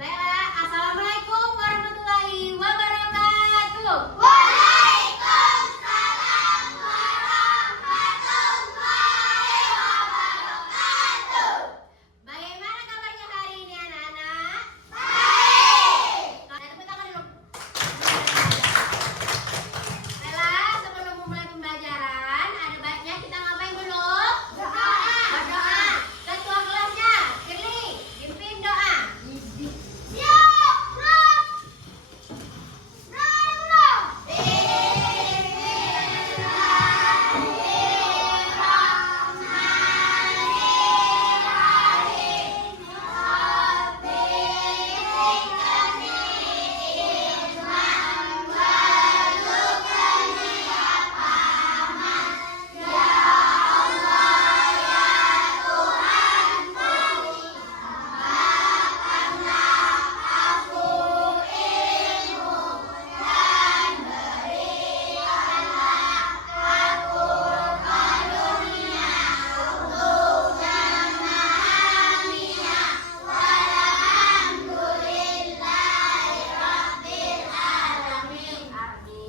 Baiklah, Assalamualaikum warahmatullahi wabarakatuh. Waalaikumsalam warahmatullahi wabarakatuh. Bagaimana kabarnya hari ini anak-anak? Baik. Tepuk tangan dulu. Baiklah, sebelum memulai pembelajaran, ada baiknya kita ngapain dulu? Berdoa. Ketua kelasnya, Firly, pimpin doa.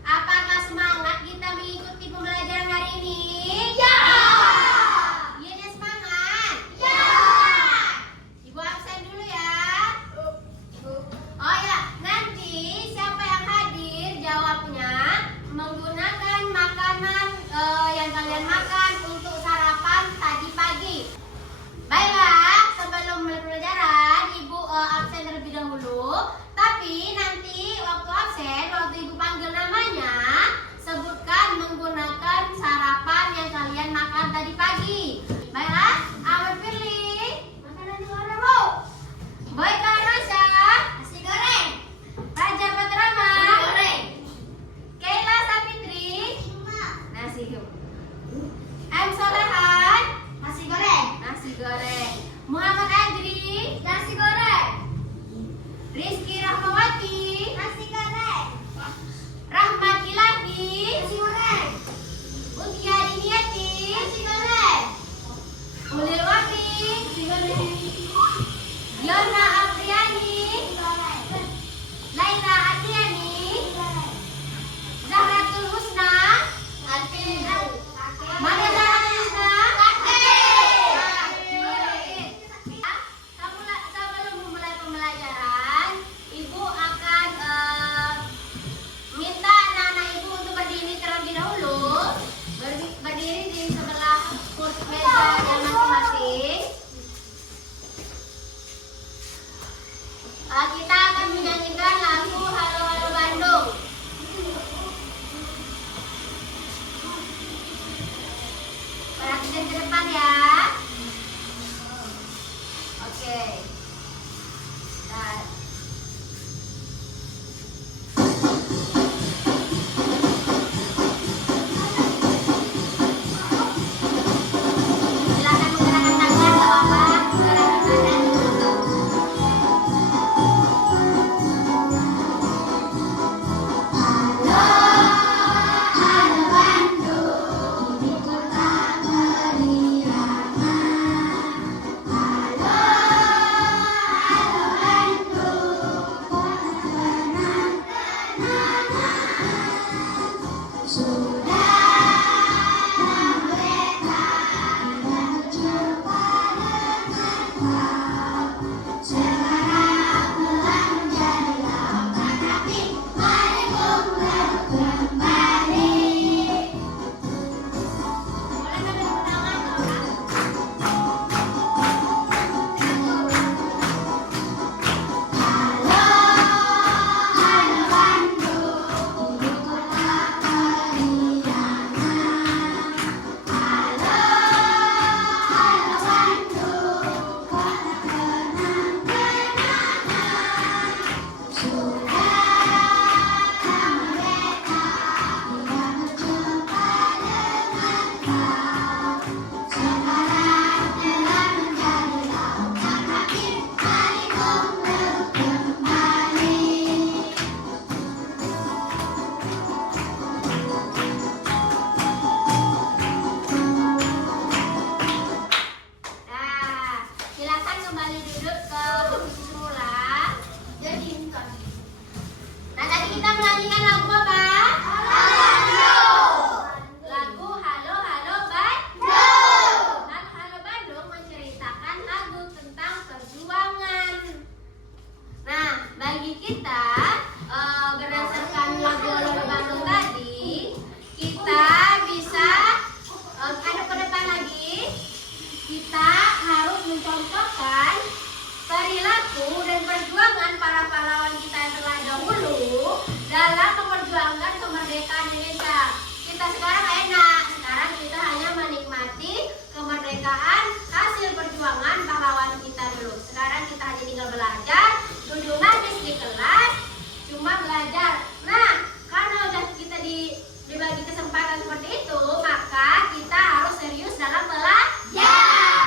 Apakah semangat kita mengikuti pembelajaran hari ini? Ya. Iya deh, semangat. Ya. Ibu absen dulu ya. Oh ya, nanti siapa yang hadir jawabnya menggunakan makanan yang kalian makan untuk sarapan tadi pagi. Baiklah, sebelum mulai pelajaran, Ibu absen terlebih dahulu. Tapi nanti waktu absen, waktu Ibu panggil namanya, sebutkan menggunakan sarapan yang kalian makan tadi pagi. Baiklah, Ahmad Firly, makanan yang mana, Bu? Boy Kanasa, Nasi goreng. Raja Patrama, Nasi goreng. Kayla Sapitri, nasi M. Solehan, Nasi goreng. nasi goreng. Muhammad Adri, Nasi goreng. Rizky Rahmawati, Nasi goreng. Rahmat Ilahi, Nasi goreng. Mutia Diniati, Nasi goreng. Ulil Wati, Nasi goreng. Yona Apriani, Nasi goreng. Laila Adriani, Nasi goreng. Zahratul Husna, Kakek. mana Zahratul Husna? Sebelum memulai pembelajaran, Ibu akan minta anak-anak Ibu untuk berdiri terlebih dahulu, berdiri di sebelah kursi mejanya masing-masing. Kita akan menyanyikan lagu Halo Halo Bandung. Perhatikan ke depan ya. Oke. Nah. Silakan menggerakkan tangan, nggak apa-apa. Gerakan tangan. Halo Bandung, ibu kota meriah. Halo Bandung, kota kenang-kenangan. Sudah mereka berjumpa dengan kau. Sekarang telah menjadi lautan api, mari kumpul kembali. Boleh sambil tepuk tangan, orang. Halo Bandung, ibu kota periangan. Halo Bandung, kota kenang-kenangan. Sudah mereka tidak berjumpa dengan kau. Sekarang telah menjadi lautan api, mari kumpul kembali. Nah, silakan kembali duduk ke posisi semula. kita menyanyikan lagu apa? Lagu Halo Halo Bandung. Halo Halo Bandung menceritakan lagu tentang perjuangan. Nah, bagi kita berdasarkan lagu Halo Bandung tadi, kita bisa ada ke depan lagi. Kita harus mencontohkan perilaku dan perjuangan para pahlawan kita yang telah dahulu dalam memperjuangkan kemerdekaan Indonesia. Kita sekarang enak, sekarang kita hanya menikmati kemerdekaan hasil perjuangan pahlawan kita dulu. Sekarang kita hanya tinggal belajar, duduk manis di kelas, cuma belajar. Nah, karena udah kita dibagi kesempatan seperti itu, maka kita harus serius dalam belajar.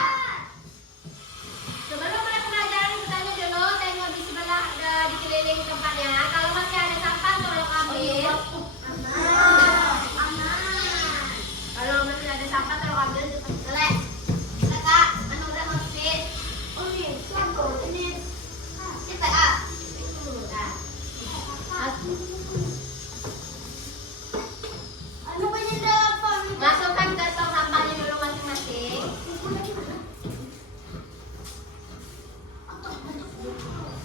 Sebelum mulai pelajaran, kita tanya dulu, tengok di sebelah di keliling tempatnya. Kalau masih ada sampah, tolong ambil. Kalau masih ada sampah, tolong ambil. Selek. Kak, anu udah ngepit. Oh nih, satu. Ini. Kita A. Anu penyedap. Masukkan ke tong sampahnya dulu masing-masing.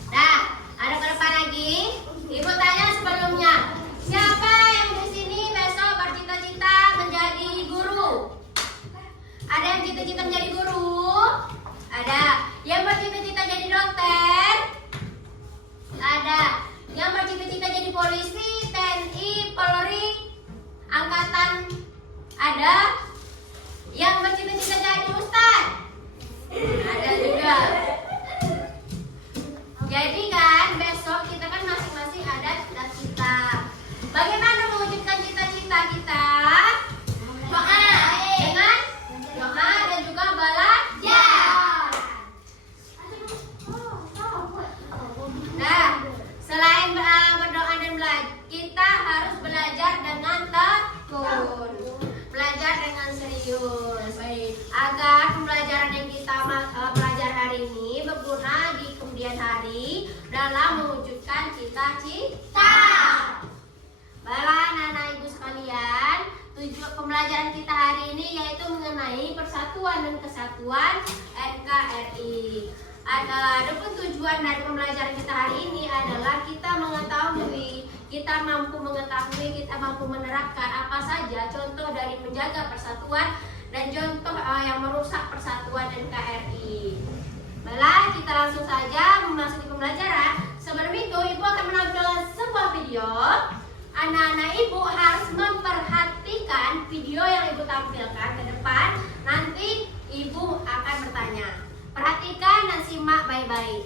Nah, ada ke depan lagi. Ibu tanya sebelumnya, siapa yang di sini besok bercita-cita menjadi guru? Ada yang cita-cita menjadi guru? Ada. Yang bercita-cita jadi dokter? Ada. Yang bercita-cita jadi polisi, TNI, Polri, angkatan? Ada. Yang bercita-cita jadi ustadz? Ada juga. Jadi kan besok kita kan masing-masing ada cita-cita. Bagaimana mewujudkan cita-cita kita? Doa. Dengan doa dan juga belajar. Nah, selain berdoa dan belajar, kita harus belajar dengan tekun. Belajar dengan serius. Agar pembelajaran yang kita pelajari hari ini berguna di kemudian hari dalam mewujudkan cita-cita. Baiklah anak-anak ibu sekalian, tujuan pembelajaran kita hari ini yaitu mengenai persatuan dan kesatuan NKRI. Adapun tujuan dari pembelajaran kita hari ini adalah kita mengetahui, kita mampu mengetahui, kita mampu menerapkan apa saja contoh dari menjaga persatuan dan contoh yang merusak persatuan NKRI. Baiklah, kita langsung saja memasuki pembelajaran. Sebelum itu, ibu akan menampilkan sebuah video. Anak-anak ibu harus memperhatikan video yang ibu tampilkan ke depan. Nanti ibu akan bertanya. Perhatikan dan simak baik-baik.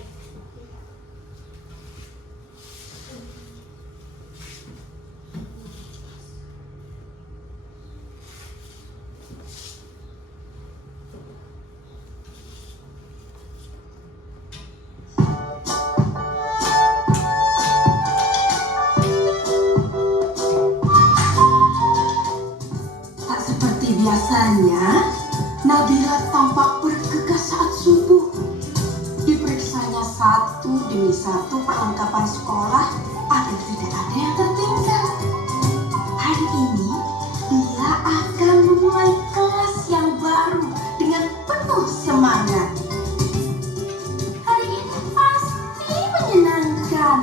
Biasanya, Nabila tampak bergegas saat subuh. Diperiksanya satu demi satu perlengkapan sekolah agar tidak ada yang tertinggal. Hari ini, dia akan memulai kelas yang baru dengan penuh semangat. Hari ini pasti menyenangkan,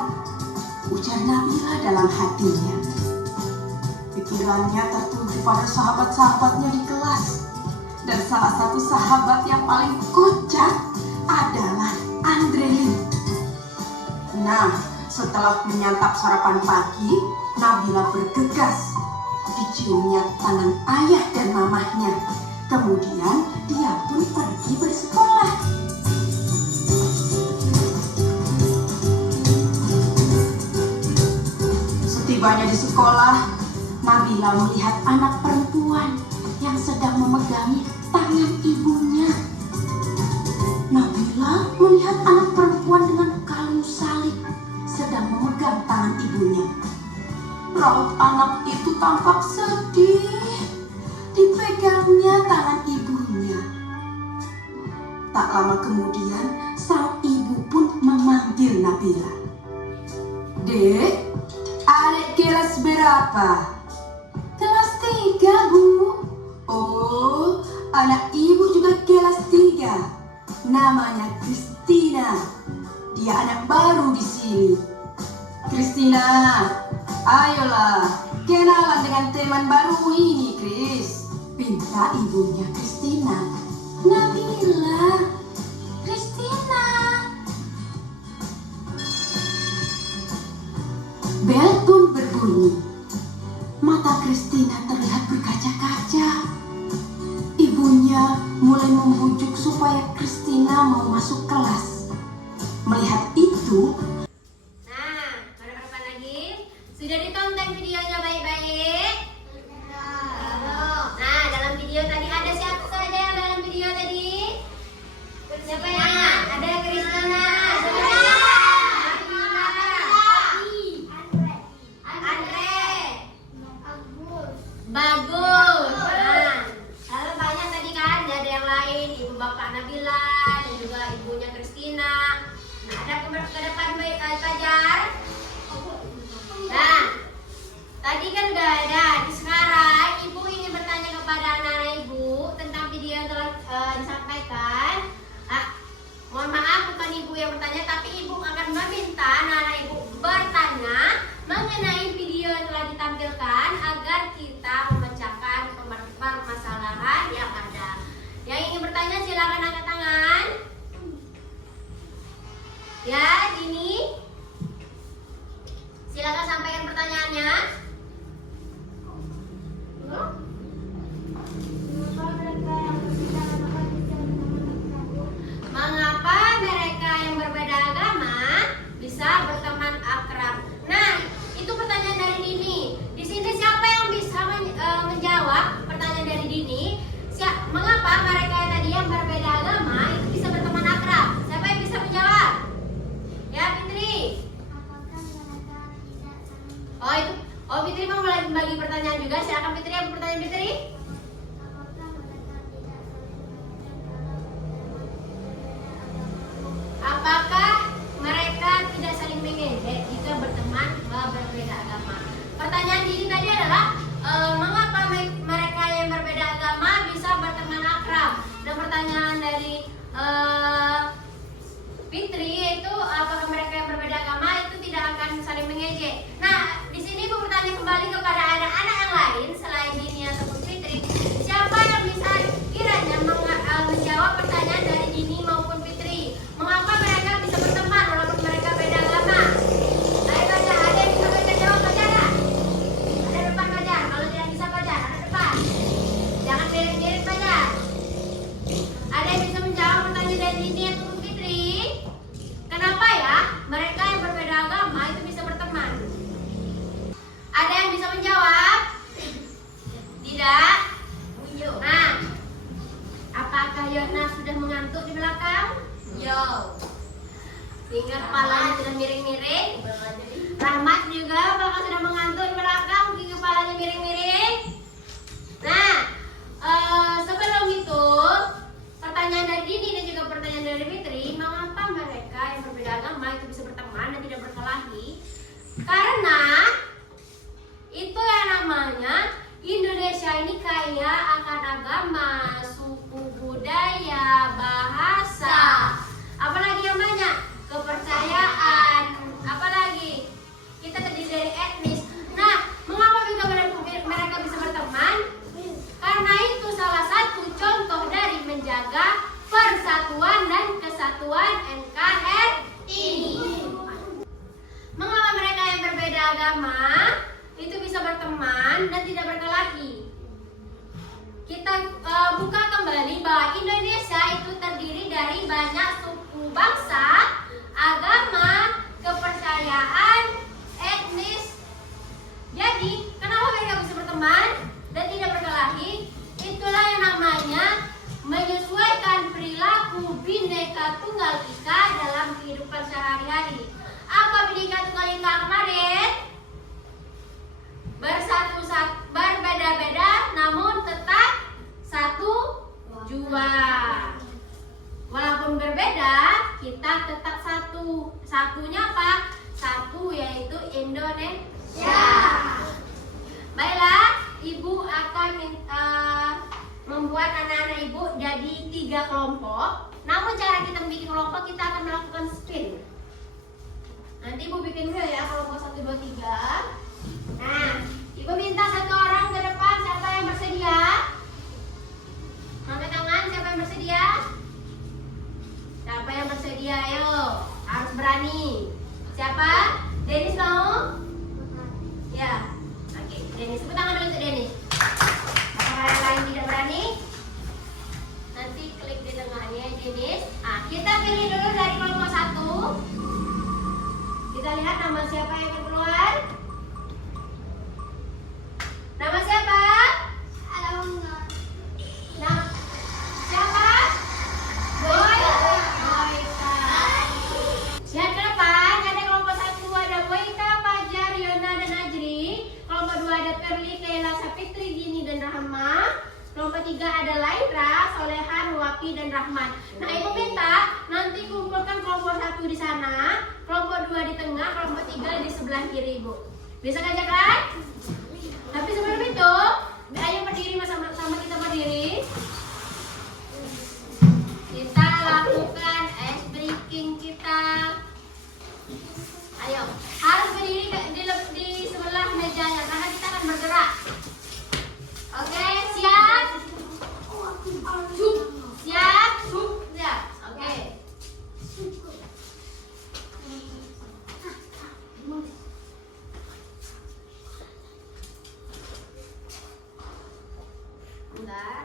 ujar Nabila dalam hatinya. Pikirannya tertuju pada sahabat-sahabatnya di kelas. Dan salah satu sahabat yang paling kocak adalah Andrelin. Nah, setelah menyantap sarapan pagi, Nabila bergegas. Diciumnya tangan ayah dan mamahnya. Kemudian dia pun pergi bersekolah. Setibanya di sekolah, Nabila melihat anak perempuan yang sedang memegangi tangan ibunya. Nabila melihat anak perempuan dengan kalung salib sedang memegang tangan ibunya. Raut anak itu tampak sedih. Dipegangnya tangan ibunya. Tak lama kemudian, sang ibu pun memanggil Nabila. Dek, kelas berapa? Kelas 3, Bu. Oh, anak ibu juga kelas 3. Namanya Christina. Dia anak baru di sini. Christina, ayolah, kenalan dengan teman baru ini, Chris. Pinta ibunya Christina. Nabila. Christina. Bel pun berbunyi. Mata Christina terlihat berkaca-kaca. Ibunya mulai membujuk supaya Christina mau masuk kelas. Melihat itu, Nah, pada kapan lagi? Sudah ditonton videonya baik-baik? Nah, dalam video tadi ada siapa saja yang dalam video tadi? Siapa yang? Ada Kristina. Andre. Bagus. Nah, lalu banyak tadi kan, ada yang lain, ibu bapak Nabila dan juga ibunya Kristina. Nah, ada ke depan Fajar. Nah, tadi kan udah ada. Sekarang ibu ingin bertanya kepada anak-anak ibu tentang video yang telah disampaikan. Mohon maaf, bukan ibu yang bertanya, tapi ibu akan meminta anak-anak ibu bertanya mengenai video yang telah ditampilkan agar kita memecahkan permasalahan yang ada. Yang ingin bertanya silakan angkat tangan. Ya, Dini. Silakan sampaikan pertanyaannya. Mengapa mereka yang berbeda agama bisa berteman akrab? Nah, itu pertanyaan dari Dini. Di sini siapa yang bisa menjawab pertanyaan dari Dini? Mengapa mereka tadi yang berbeda agama itu bisa berteman akrab? Siapa yang bisa menjawab? Ya, Fitri. Oh, itu. Oh, Fitri mau bagi pertanyaan juga. Silakan Fitri, apa pertanyaan Fitri? Apakah mereka tidak saling mengejek jika berteman berbeda agama? Pertanyaan ini tadi adalah mengapa mereka yang berbeda agama bisa berteman akrab? Dan pertanyaan dari Fitri yaitu apakah mereka yang berbeda agama itu tidak akan saling mengejek? Nah, di sini ibu bertanya kembali kepada anak-anak yang lain selain Dini ataupun Fitri, siapa yang bisa kiranya menjawab pertanyaan dari Dini maupun Fitri? Mengapa mereka bisa berteman walaupun mereka beda agama? Ayo baca, ada yang bisa baca jawab baca ya? Ada depan baca, kalau tidak bisa baca, ada depan. Jangan mirip-mirip baca. Ada yang bisa menjawab pertanyaan dari Dini ataupun Fitri? Kenapa ya mereka yang berbeda agama itu bisa berteman? Ada yang bisa menjawab? Tidak? Nah, apakah Yona sudah mengantuk di belakang? Yo. Sehingga kepalanya sudah miring-miring. Rahmat juga apakah sudah mengantuk di belakang? Mungkin kepalanya miring-miring. Nah, sebelum itu pertanyaan dari Dini dan juga pertanyaan dari Fitri, mengapa mereka yang berbeda agama itu bisa berteman dan tidak berkelahi? Karena itu yang namanya Indonesia ini kaya akan agama, suku, budaya, bahasa, apalagi yang banyak, kepercayaan, apalagi kita terdiri dari etnis. Nah, mengapa juga mereka bisa berteman? Karena itu salah satu contoh dari menjaga persatuan dan kesatuan NKRI. Mengapa mereka yang berbeda agama itu bisa berteman dan tidak berkelahi? Kita buka kembali bahwa Indonesia itu terdiri dari banyak suku bangsa, agama, kepercayaan, etnis. Jadi, kenapa mereka bisa berteman dan tidak berkelahi? Itulah yang namanya menyesuaikan perilaku Bhinneka Tunggal Ika dalam kehidupan sehari-hari. Apa Bhinneka Tunggal Ika kemarin? Berbeda-beda namun tetap satu jua. Walaupun berbeda, kita tetap satu. Satunya apa? Satu, yaitu Indonesia. Baiklah, ibu akan membuat anak-anak ibu jadi 3 kelompok. Namun cara kita membuat kelompok, kita akan melakukan spin. Nanti ibu bikin dulu ya kelompok 1, 2, 3. Nah, ibu minta 1 orang ke depan. Siapa yang bersedia? Angkat tangan, siapa yang bersedia? Siapa yang bersedia? Ayo, harus berani. Siapa? Denis mau? Ya. Oke, Denis, tepuk tangan dulu untuk Denis. Apakah yang lain tidak berani? Nanti klik di tengahnya Denis. Ah, kita pilih dulu dari kelompok 1. Kita lihat nama siapa yang akan keluar. Nama siapa? Nah, siapa? Boyka. Lihat ke depan, ada kelompok 1 ada Boyka, Fajar, Yona, dan Ajri. Kelompok 2 ada Perli, Kayla, Sapitri, Gini, dan Rahma. Kelompok 3 ada Laira, Solehan, Wapi, dan Rahman. Nah, ibu minta nanti kumpulkan kelompok 1 di sana, kelompok 2 di tengah, kelompok 3 di sebelah kiri, ibu. Bisa kan, kan? Tapi sebelum itu, ayo berdiri sama kita berdiri. Kita lakukan ice breaking kita. Ayo, harus berdiri di sebelah mejanya karena kita akan bergerak. Oke, siap? Siap? Siap. Oke. Bentar.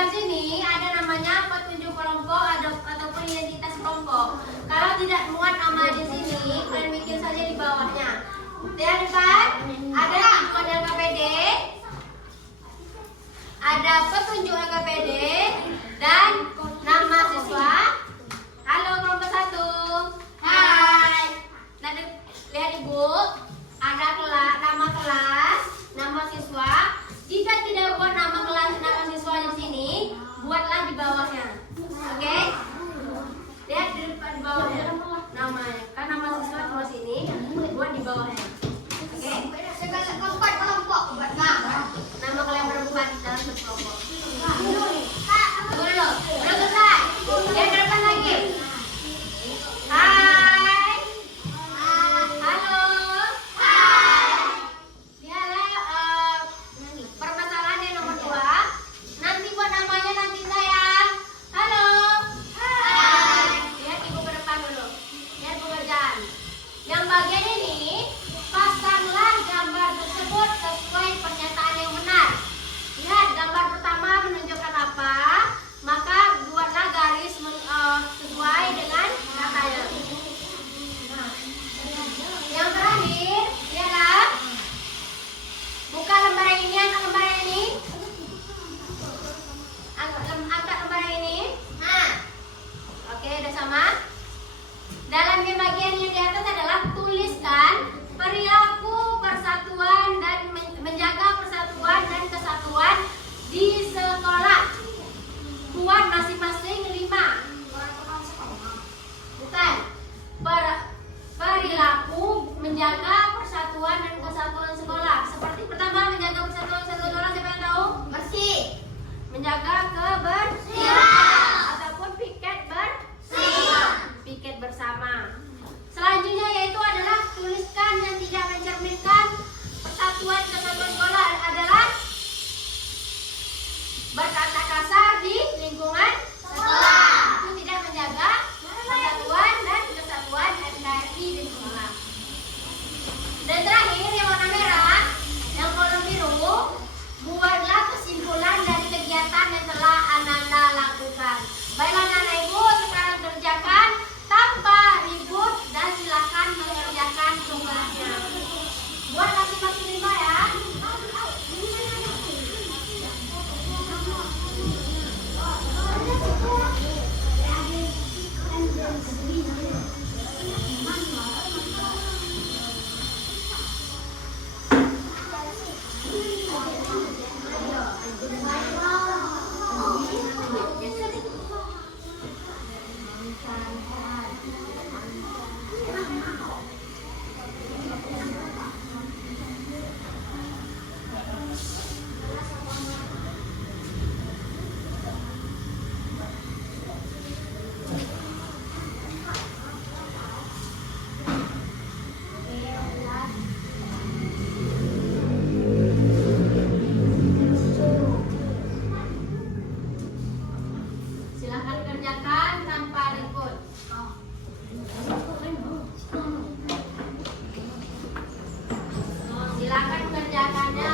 sebelah sini ada namanya petunjuk kelompok ataupun identitas kelompok. Kalau tidak muat nama di sini, kalian bikin saja di bawahnya. Lihat depan, ada tujuan LKPD, ada petunjuk LKPD, dan nama siswa. Halo kelompok 1. Hai. Nah, lihat Ibu, ada nama kelas, nama siswa. Jika tidak buat nama kelas, nama siswa di sini, buatlah di bawahnya. Oke? Lihat di depan di bawahnya namanya. Kan nama siswa cuma sini, buat di bawahnya. Oke? Kelompok buat Nama kalian berempat dalam satu kelompok. Dulu, belum selesai. Lihat ke depan lagi. Hai. Halo. Lihatlah permasalahan yang nomor 2. Nanti buat namanya nanti sayang. Halo. Lihat Ibu ke depan dulu. Lihat pekerjaan. Yang bagian ini, pasanglah gambar tersebut sesuai pernyataan yang benar. Lihat gambar pertama menunjukkan apa, maka buatlah garis sesuai dengan katanya. Yang terakhir, lihatlah. Buka lembar ini, angkat lembar ini. Angkat lembar ini. Nah, oke, udah sama. Dalam bagian yang di atas adalah tuliskan perilaku persatuan dan menjaga persatuan dan kesatuan di sekolah. Buat masing-masing 5. Bukan. Perilaku menjaga persatuan dan kesatuan sekolah. Seperti pertama, menjaga persatuan sekolah, siapa yang tahu? bersih. Menjaga kebersihan ataupun piket bersama. Selanjutnya yaitu adalah tuliskan yang tidak mencerminkan persatuan kesatuan sekolah adalah berkata kasar di lingkungan sekolah. Itu tidak menjaga persatuan dan kesatuan NKRI di sekolah. Dan terakhir yang warna merah, yang kolom biru, buatlah kesimpulan dari kegiatan yang telah Ananda lakukan. Baiklah anak ibu, sekarang kerjakan tanpa ribut dan silakan mengerjakan tugasnya. Buat masing-masing 5 ya. Silakan kerjakan tanpa ribut. Silakan kerjakannya.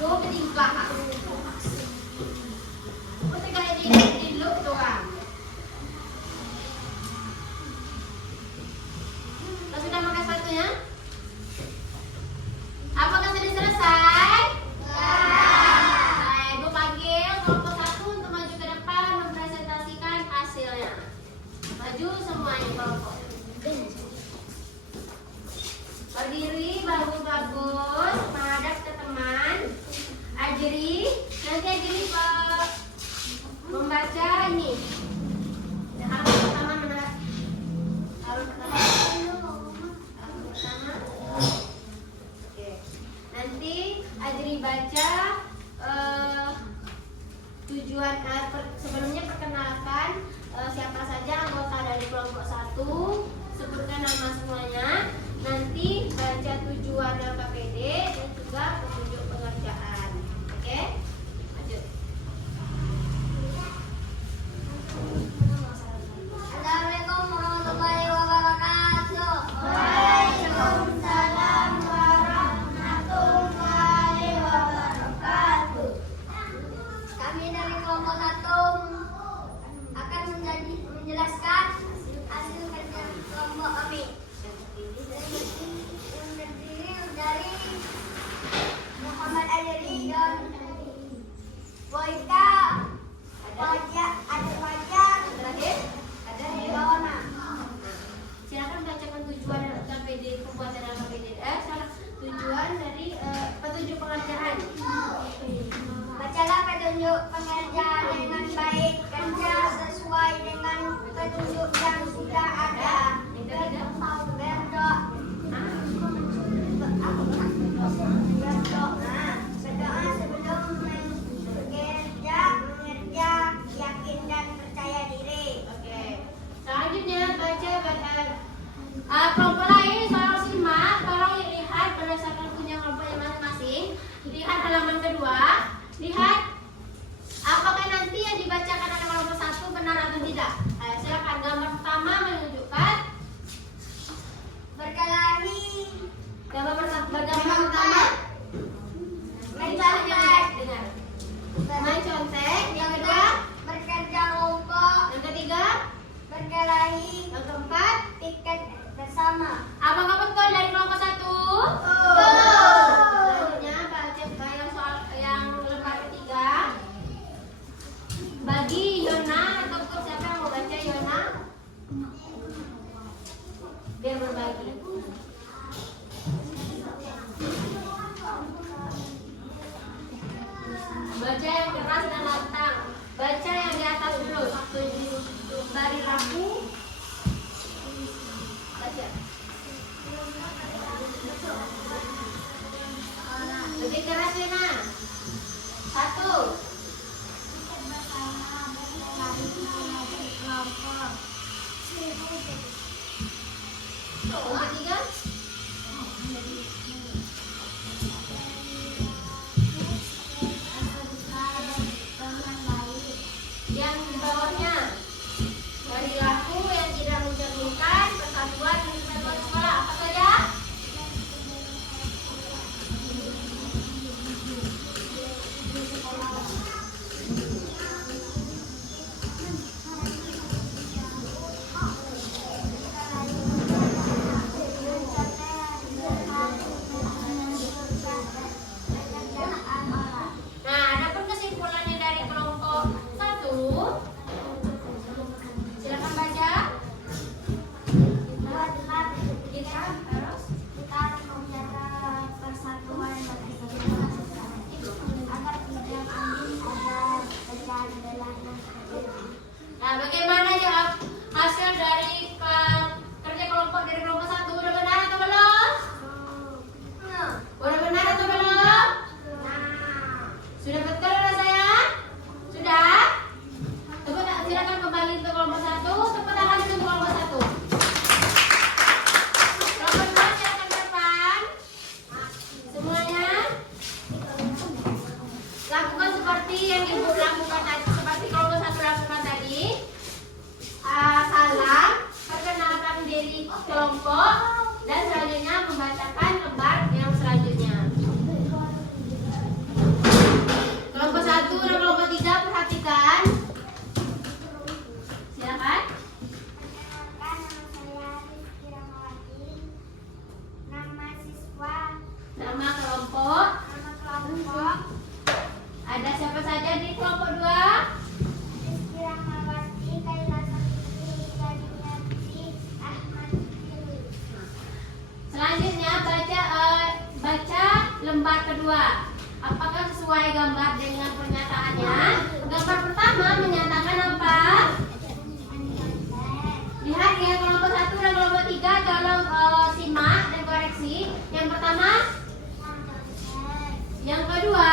Tuh bertingkah. Ketika ini look tuh kan. Kalau sudah makan satunya? Apakah sudah selesai? Nah, Ibu panggil kelompok 1 untuk maju ke depan mempresentasikan hasilnya. Maju semuanya kelompok. Berdiri bagus-bagus, menghadap ke teman. Ajri, nanti Ajri membaca ini. Halaman pertama mana? Halaman pertama. Oke. Nanti Ajri baca tujuan sebelumnya perkenalkan siapa saja anggota dari kelompok 1, sebutkan nama semuanya. Nanti baca tujuan KPD dan juga petunjuk pengerjaan. Oke? Lanjut. Assalamualaikum warahmatullahi wabarakatuh. Waalaikumsalam warahmatullahi wabarakatuh. Kami dari kelompok 1 akan menjelaskan hasil kerja kelompok kami. Yang terdiri dari Muhammad Ajri dan Boyka, ada Fajar, Terakhir ada Leona. silakan bacakan tujuan KPD, pembuatan KPD. Tujuan dari petunjuk pengerjaan. Bacalah petunjuk pengerjaan dengan baik, kerja sesuai dengan petunjuk yang sudah ada. Berdoa sebelum bekerja, mengerja, yakin dan percaya diri. Oke. Selanjutnya baca kelompok lain tolong simak, tolong lihat berdasarkan punya kelompoknya masing-masing. Lihat halaman kedua. Lihat apakah nanti yang dibacakan oleh kelompok 1 benar atau tidak. Silakan gambar pertama menunjukkan Berkelahi, gambar pertama. main contek, Dengar. Main contek. Yang kedua, bekerja kelompok, yang ketiga, berkelahi, yang keempat. tiket bersama. Apakah betul dari kelompok 1? Betul. Selanjutnya baca soal yang lembar ketiga. Bagi Yona ataupun siapa yang mau baca Yona? Biar berbagi. Baca yang keras dan lantang. Baca yang di atas dulu. Bari raku. Baca. Lebih keras Yona. 1. Yang ketiga. Yang di bawahnya perilaku yang tidak mencerminkan persatuan dan kesatuan sekolah. Apa saja? Nah, adapun kesimpulannya dari kelompok 1, silakan baca. Kita harus menjaga persatuan dan kesatuan agar tidak ada terjadi. Nah, bagaimana jawab hasil dari kerja kelompok dari kelompok 1? Udah benar atau belum? Udah benar atau belum? Sudah betul rasanya? Sudah? Tepuk tangan, silakan kembali ke kelompok 1. Tepuk tangan untuk kelompok 1. Kelompok 2 silakan ke depan. Semuanya lakukan seperti yang Ibu lakukan tadi, seperti kelompok 1 lakukan tadi. Salam, perkenalkan diri kelompok, dan selanjutnya membacakan lembar yang selanjutnya. kelompok 2. Rizky Rahmawati, Kailasan Putri, Daniati, Ahmad Fikri. Selanjutnya baca lembar kedua. Apakah sesuai gambar dengan pernyataannya? Gambar pertama menyatakan apa? Lihat ya, kelompok 1 dan kelompok 3 tolong simak dan koreksi. Yang pertama, yang kedua,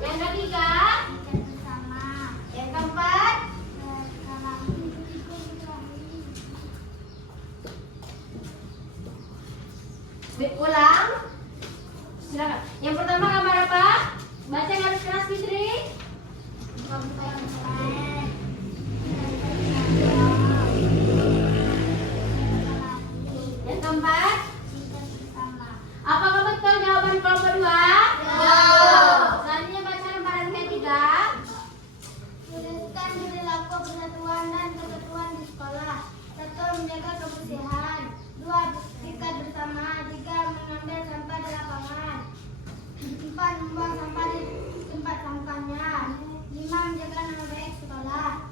yang ketiga, yang keempat. Ulang. Silakan. Yang pertama gambar apa? Baca yang harus keras, Fitri. Yang keempat. Apakah betul jawaban kelompok 2? Selanjutnya baca lembaran ketiga. Tuliskan perilaku persatuan dan kesatuan di sekolah. 1. Menjaga kebersihan. 2. Bersikat bersama. 3. Mengambil sampah di lapangan. 4. Membuang sampah di tempat sampahnya. 5. Menjaga nama baik sekolah.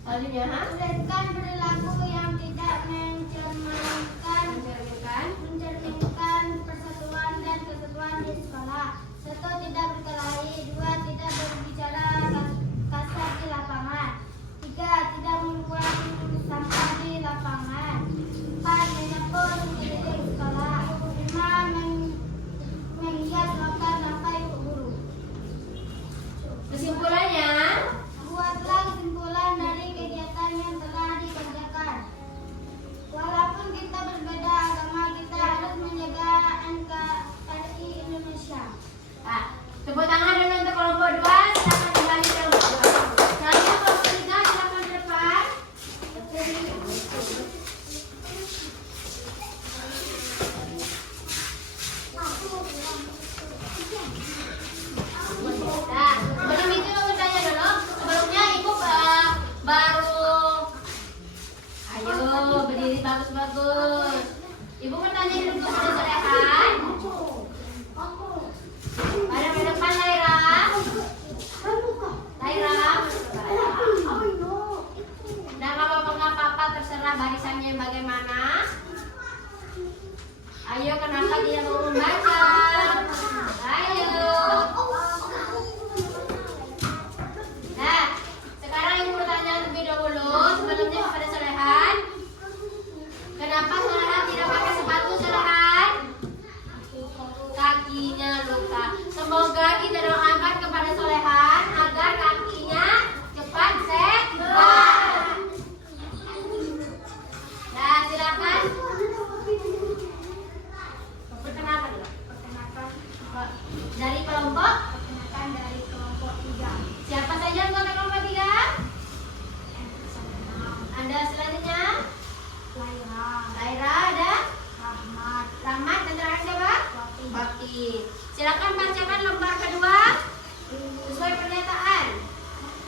Selanjutnya, Tuliskan perilaku yang tidak mencerminkan persatuan dan kesatuan di sekolah. 1. Tidak berkelahi. 2. Tidak berbicara kasar di lapangan. 3. Tidak membuang sampah di lapangan. 4. Menyapu sekeliling sekolah. 5. Menghias lokal sampai guru. kesimpulannya. Buatlah kesimpulan dari kegiatan yang telah dikerjakan. Walaupun kita berbeda agama, kita harus menjaga NKRI Indonesia. Nah, tepuk tangan dulu untuk kelompok 2. Silakan kembali ke kelompok 2. Selanjutnya kelompok 3, silakan ke depan. Nah, sebelum itu aku tanya dulu. Sebelumnya ibu baru. Ayo berdiri bagus-bagus. Ibu bertanya dulu kepada Solehan. Pada ke depan, Laira. Laira. Nah, kalau nggak apa-apa, terserah barisannya bagaimana. Ayo, kenapa tidak mau membaca? Ayo. Nah, sekarang ibu bertanya lebih dahulu sebelumnya kepada Solehan. Kenapa Solehan tidak pakai sepatu, Solehan? Kakinya luka. Semoga kita doakan kepada Solehan agar kakinya cepat sehat. Nah, silakan. Perkenalkan dulu. Dari kelompok. Perkenalkan dari kelompok 3. Siapa saja anggota kelompok 3? Anda selanjutnya. Laira ada? Rahmat dan terakhir siapa? Bakti. Silakan bacakan lembar kedua sesuai pernyataan.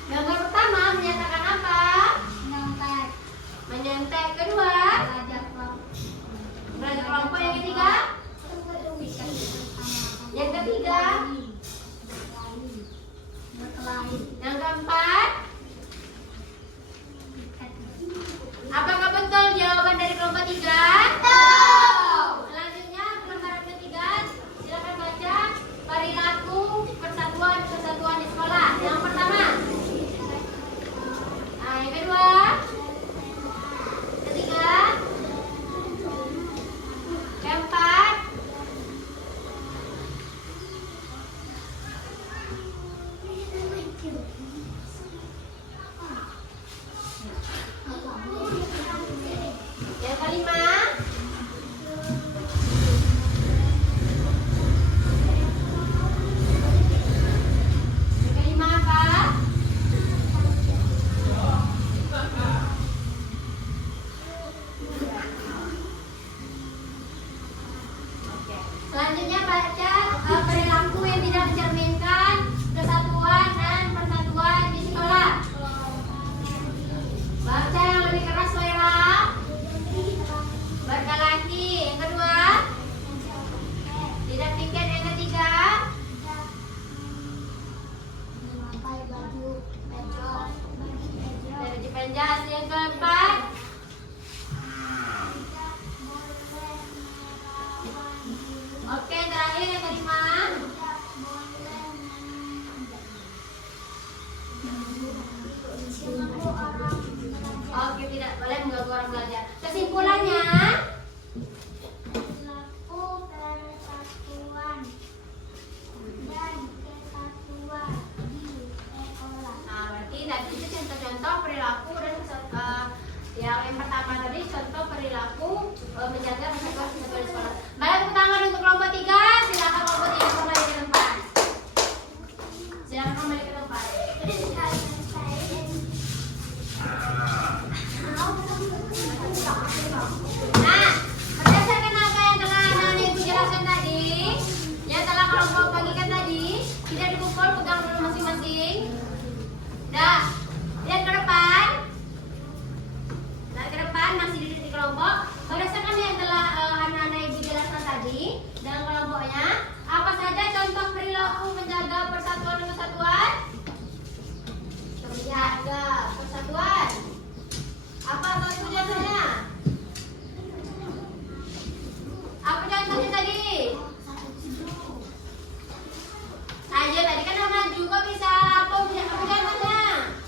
Gambar pertama menyatakan apa? Menyantai. Kedua, belajar kelompok. Yang ketiga? Yang ketiga? Yang keempat? Apakah betul jawaban dari kelompok 3? Selanjutnya lembaran ketiga, silakan baca perilaku Lanjut yang keempat. Oke, terakhir yang kelima. Oke, tidak boleh mengganggu orang belajar. Kesimpulannya, Perilaku persatuan dan kesatuan di sekolah. nah berarti tadi itu contoh-contoh perilaku dan yang pertama tadi contoh perilaku menjaga persatuan di sekolah. Baik, tepuk tangan untuk kelompok 3. Silakan kelompok 3 kembali ke tempat. Silakan kembali ke tempat. Nah, berdasarkan apa yang telah anak-anak ibu jelaskan tadi, yang telah kelompok bagikan tadi, tidak dipukul, pegang dulu masing-masing. Dah, lihat ke depan. Nah, ke depan masih duduk di kelompok. Berdasarkan yang telah anak-anak ibu jelaskan tadi dalam kelompoknya, apa saja contoh perilaku menjaga persatuan dan kesatuan? Menjaga persatuan. Apa contohnya? Apa contohnya tadi? Ayo tadi kan nama juga bisa apa contohnya?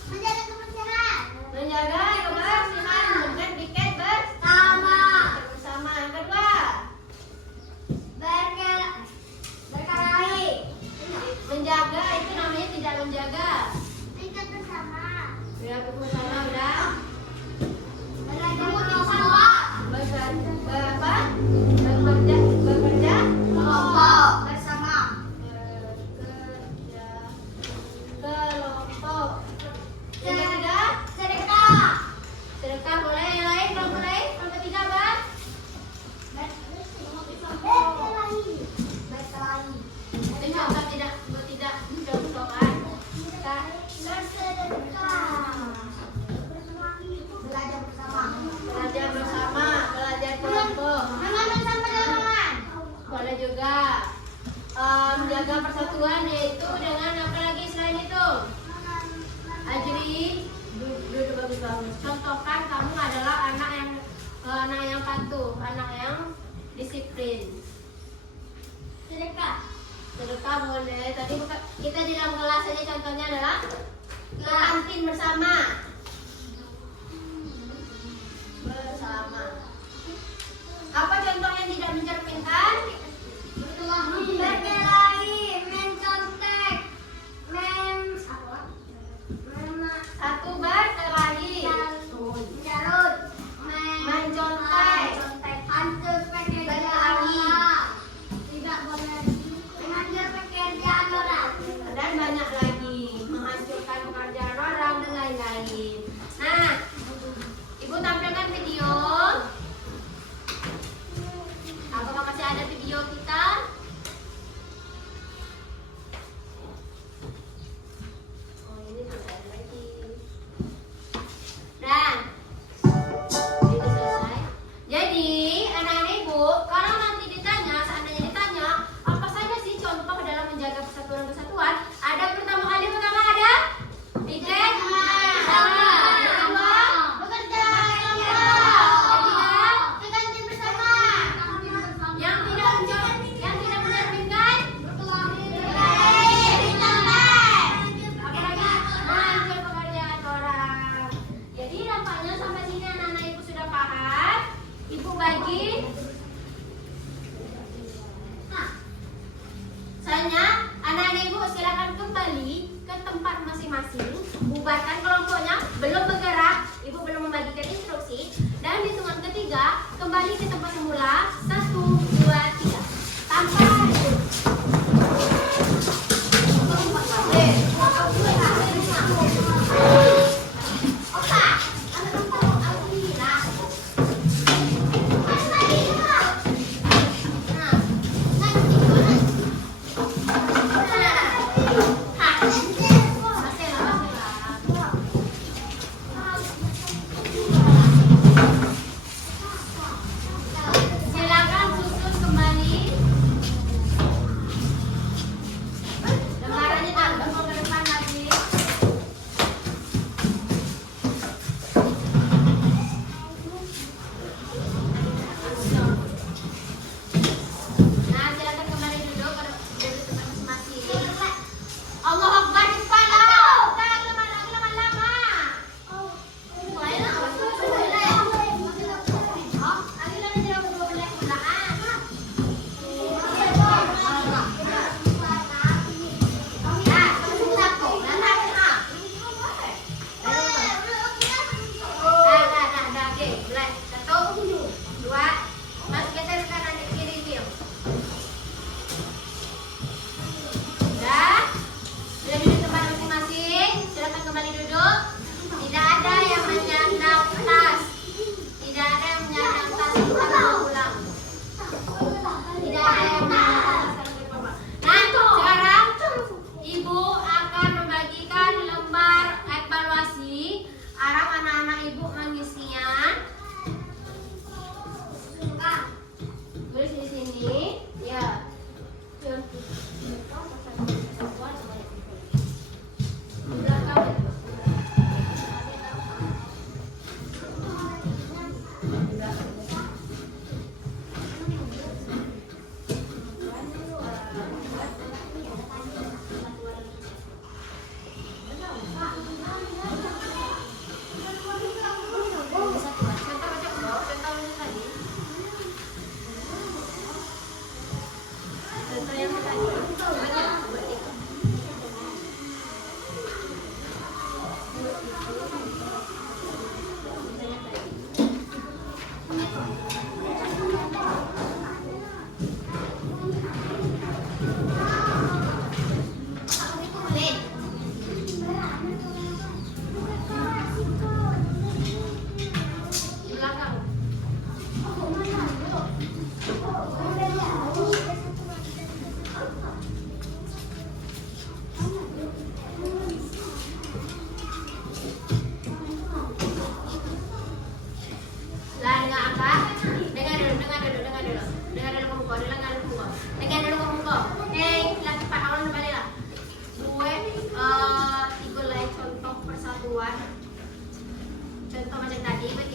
Menjaga kebersihan. Menjaga kebersihan dengan tiket bersama. Bersama. Yang kedua, Berkelahi. menjaga itu namanya tidak menjaga. Tingkat bersama. Perilaku bersama udah. Belajar kelompok. Bekerja Kelompok bersama. bekerja kelompok. Yang ketiga, Sedekah. sedekah boleh. Yang lain kelompok lain. Kelompok 3 apa? Berkelahi. Itu contoh tidak contohkan. Belajar bersama. Belajar bersama, belajar kelompok. Mengambil sampah di lapangan. Boleh juga menjaga persatuan yaitu dengan apa lagi selain itu? Ajri, duduk bagus-bagus. Contohkan kamu adalah anak yang patuh, anak yang disiplin. Sedekah. Sedekah boleh. Tadi kita di dalam kelas saja contohnya adalah ke kantin bersama. Bersama. Apa contoh yang tidak mencerminkan? Berkelahi, mencontek, Satu berkelahi, mencarut, mencontek, hancur pekerjaan, tidak boleh menghancur pekerjaan orang. dan banyak lagi menghancurkan pekerjaan orang dan lain-lain. Nah, ibu tampilkan video. Apakah masih ada video kita? Oh, ini tidak ada lagi. Dan itu selesai. Jadi, anak-anak ibu, kalau nanti seandainya ditanya, apa saja sih contoh dalam menjaga persatuan dan kesatuan? Ada pertama kali ada tiket bersama. Yang kedua, Bekerja ketiga, ganti bersama. yang tidak mencerminkan, Berkelahi, apalagi menghancur pekerjaan orang. Jadi nampaknya sampai sini anak-anak ibu sudah paham. Ibu bagi. Misalnya, anak-anak ibu silakan kembali ke tempat masing-masing. Bubarkan kelompoknya, belum bergerak, ibu belum membagikan instruksi. Dan hitungan ketiga, kembali ke tempat semula. 1, 2, 3. Tanpa silakan susun kembali lembarannya, ke depan.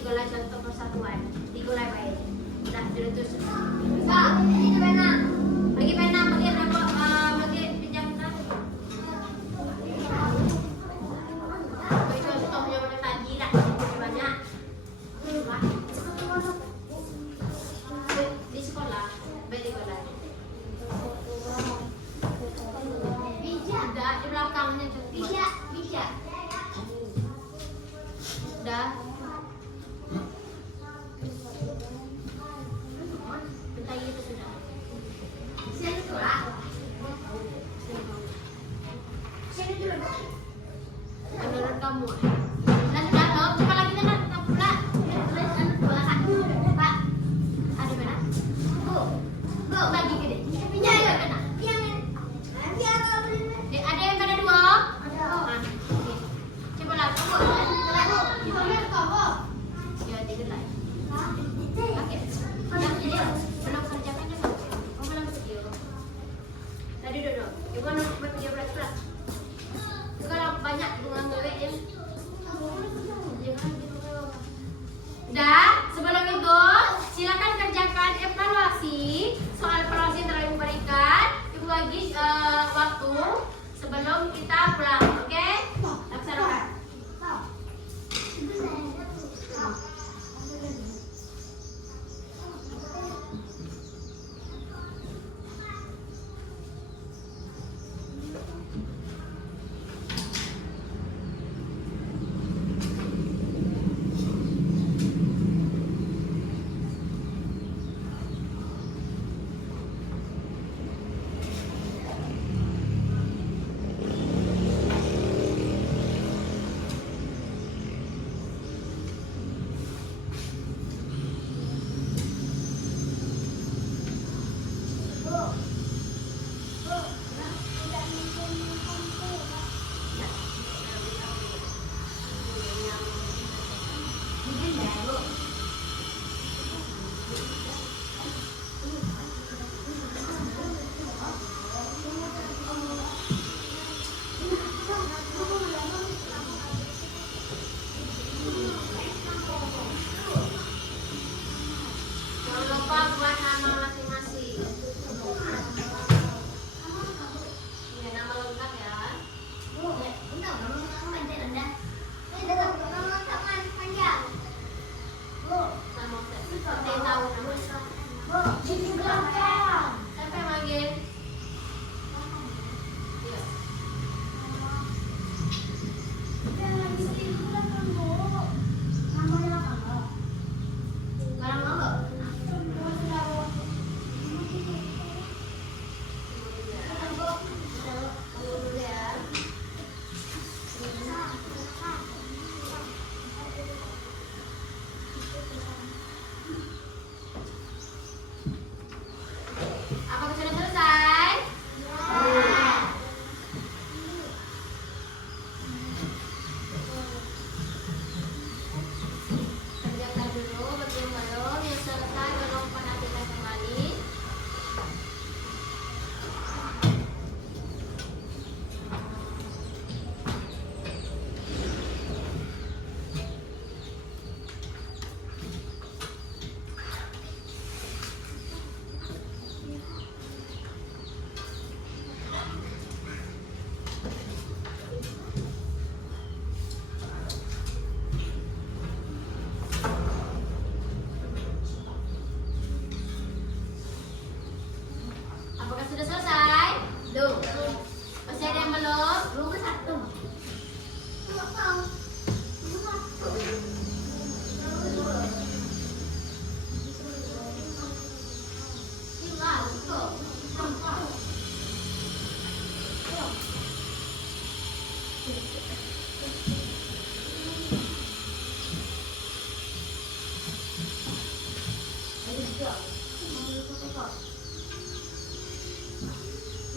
itulah contoh persatuan. Itulah baik. Udah terus. Pak, ini pena. Bagi pena, bagi pinjam kan. Bagi contohnya mana tadi lah, banyak. Di sekolah, baik di sekolah. Udah di belakangnya tuh. Bisa. Udah. Bentar itu sudah. Sini sekolah. Sini dulu. Menurut kamu? Dan sudah loh, coba lagi dan tak pula. Pak, ada mana? Bu, bagi ke dia. Iya, iya. Mana? Biar Ada yang pada dua? ada. Ah, oke. Coba lah, kamu. Ya, tidur lah. Oke. Yang ini belum kerjakan juga. Oh, belum video. Tadi duduk. Ibu nak bervideo berapa? Kalau banyak bunga ngewek ya. Dan sebelum itu silakan kerjakan evaluasi soal evaluasi yang telah Ibu berikan. Ibu bagi waktu sebelum kita pulang, oke? Laksanakan. Jangan lupa buat nama masing-masing. Ya, nama lengkap ya. Sama seperti tahu nama. Siapa yang manggil? Iya. Barang mau nggak? Tunggu dulu ya. Apakah sudah selesai? Kerjakan dulu bagian balon yang selesai belum perhatikan kembali. Apakah sudah selesai? Belum. Masih ada yang belum? Belum satu.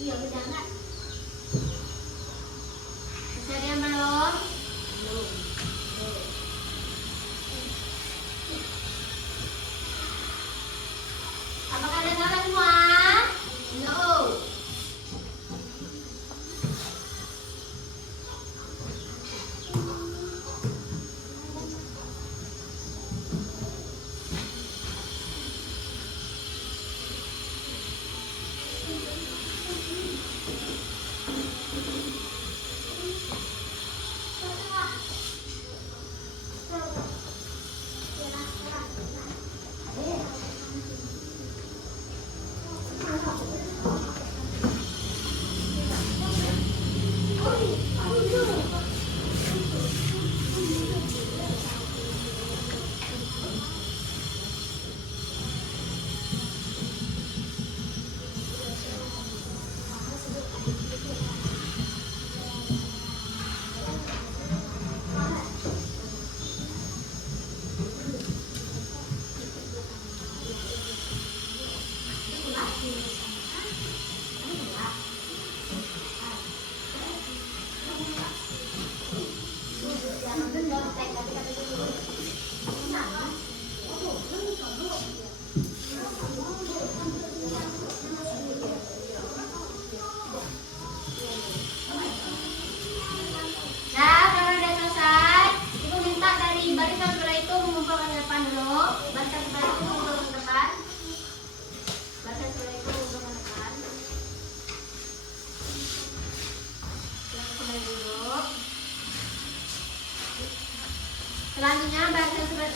Iya, udah enggak? Masih ada yang belum? Belum.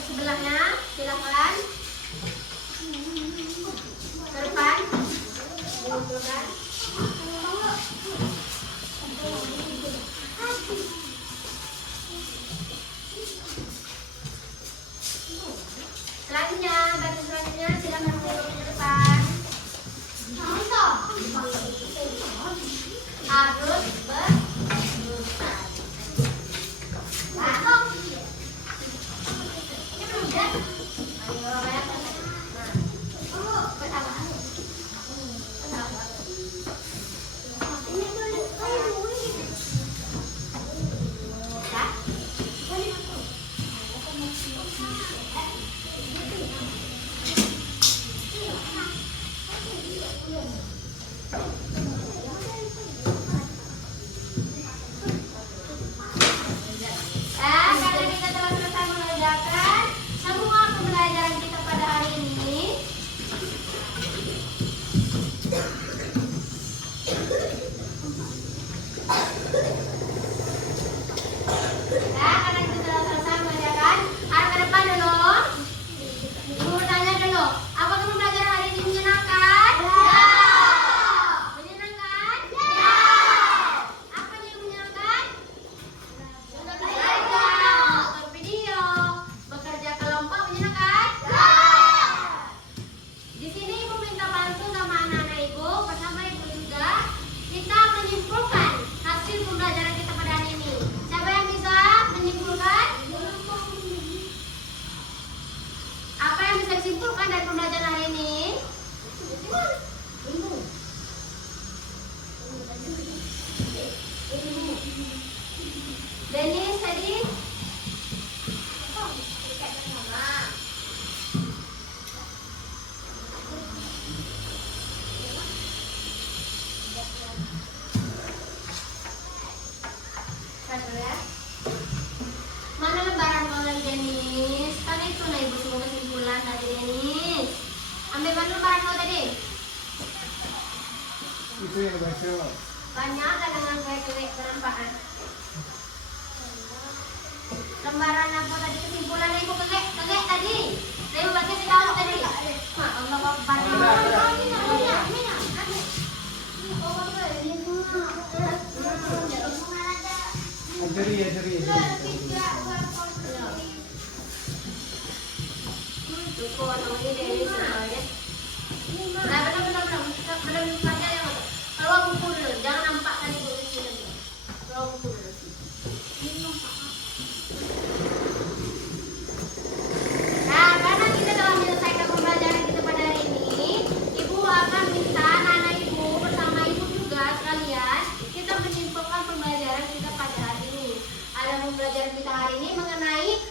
sebelahnya, silakan. Ke depan. Dikumpulkan. Selanjutnya, batu selanjutnya silakan duduk ke depan. Harus berlutut. Ini belum ya? Karena kita telah selesai mengerjakan semua pembelajaran kita pada hari ini. Karena kita telah selesai mengerjakan, arah ke depan dulu. Ibu bertanya dulu, apakah pembelajaran hari ini menyenangkan? Menyenangkan? Apa yang menyenangkan? Belajar, nonton video, bekerja kelompok menyenangkan? Di sini ibu minta bantu sama anak-anak ibu, bersama ibu juga. Kita menyimpulkan hasil pembelajaran kita pada hari ini. Siapa yang bisa menyimpulkan? Apa yang bisa disimpulkan dari pembelajaran hari ini? Dennis tadi? Mana lembaran kalau Dennis? Kan itu nah ibu semua kesimpulan tadi Dennis. Ambil mana lembaran kau tadi? Itu yang baca. Banyak ada dengan kue-kue penampakan. Lembaran apa tadi kesimpulan ibu kegek tadi? Ibu baca sekali tadi. Mak Allah Akbar. Ajari. Cukup atau ini Dennis semuanya. Nah benar saja yang keluar buku dulu, jangan nampak tadi buku di sini. Keluar buku dulu. Nah, karena kita telah menyelesaikan pembelajaran kita pada hari ini, ibu akan minta anak-anak ibu bersama ibu juga sekalian kita menyimpulkan pembelajaran kita pada hari ini. Ada pembelajaran kita hari ini mengenai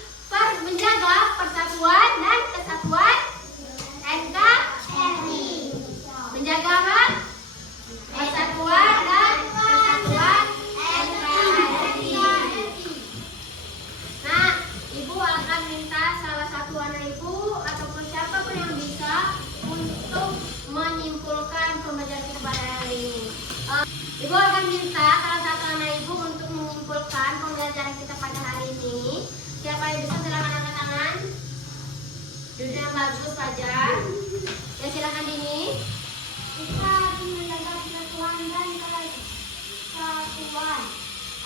menjaga persatuan dan kesatuan NKRI. Menjaga apa? Persatuan dan kesatuan NKRI. Nah, ibu akan minta salah satu anak ibu ataupun siapapun yang bisa untuk menyimpulkan pembelajaran kita pada hari ini. Ibu akan minta salah satu anak ibu untuk menyimpulkan pembelajaran kita pada hari ini. Siapa yang bisa silakan angkat tangan. Duduk yang bagus pelajar. Ya silakan Dini. Kita harus menjaga persatuan dan kesatuan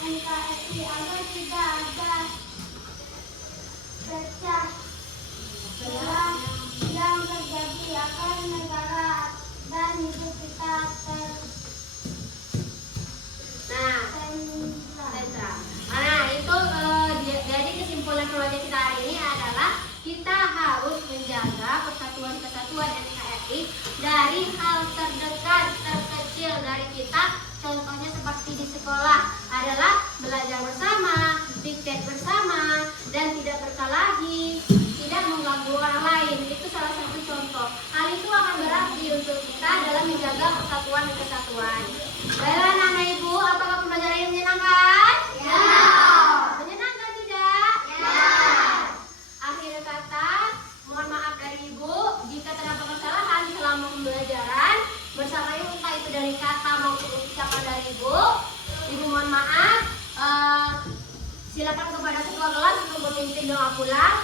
NKRI agar tidak ada pecah belah yang terjadi akan negara dan hidup kita Sentra. Nah, itu jadi kesimpulan pembelajaran kita hari ini adalah kita harus menjaga persatuan kesatuan NKRI dari hal terdekat terkecil dari kita. Contohnya seperti di sekolah adalah belajar bersama, pikir bersama, dan tidak berkelahi, tidak mengganggu orang lain. Itu salah satu contoh. Hal itu akan berarti untuk kita dalam menjaga persatuan dan kesatuan. Baiklah anak-anak ibu, apakah pembelajaran ini menyenangkan? Ya. Menyenangkan tidak? Ya. Akhir kata, mohon maaf dari ibu jika terdapat kesalahan selama pembelajaran bersama ibu, entah itu dari kata maupun ucapan dari ibu. Ibu mohon maaf. Silakan kepada ketua kelas untuk memimpin doa pulang.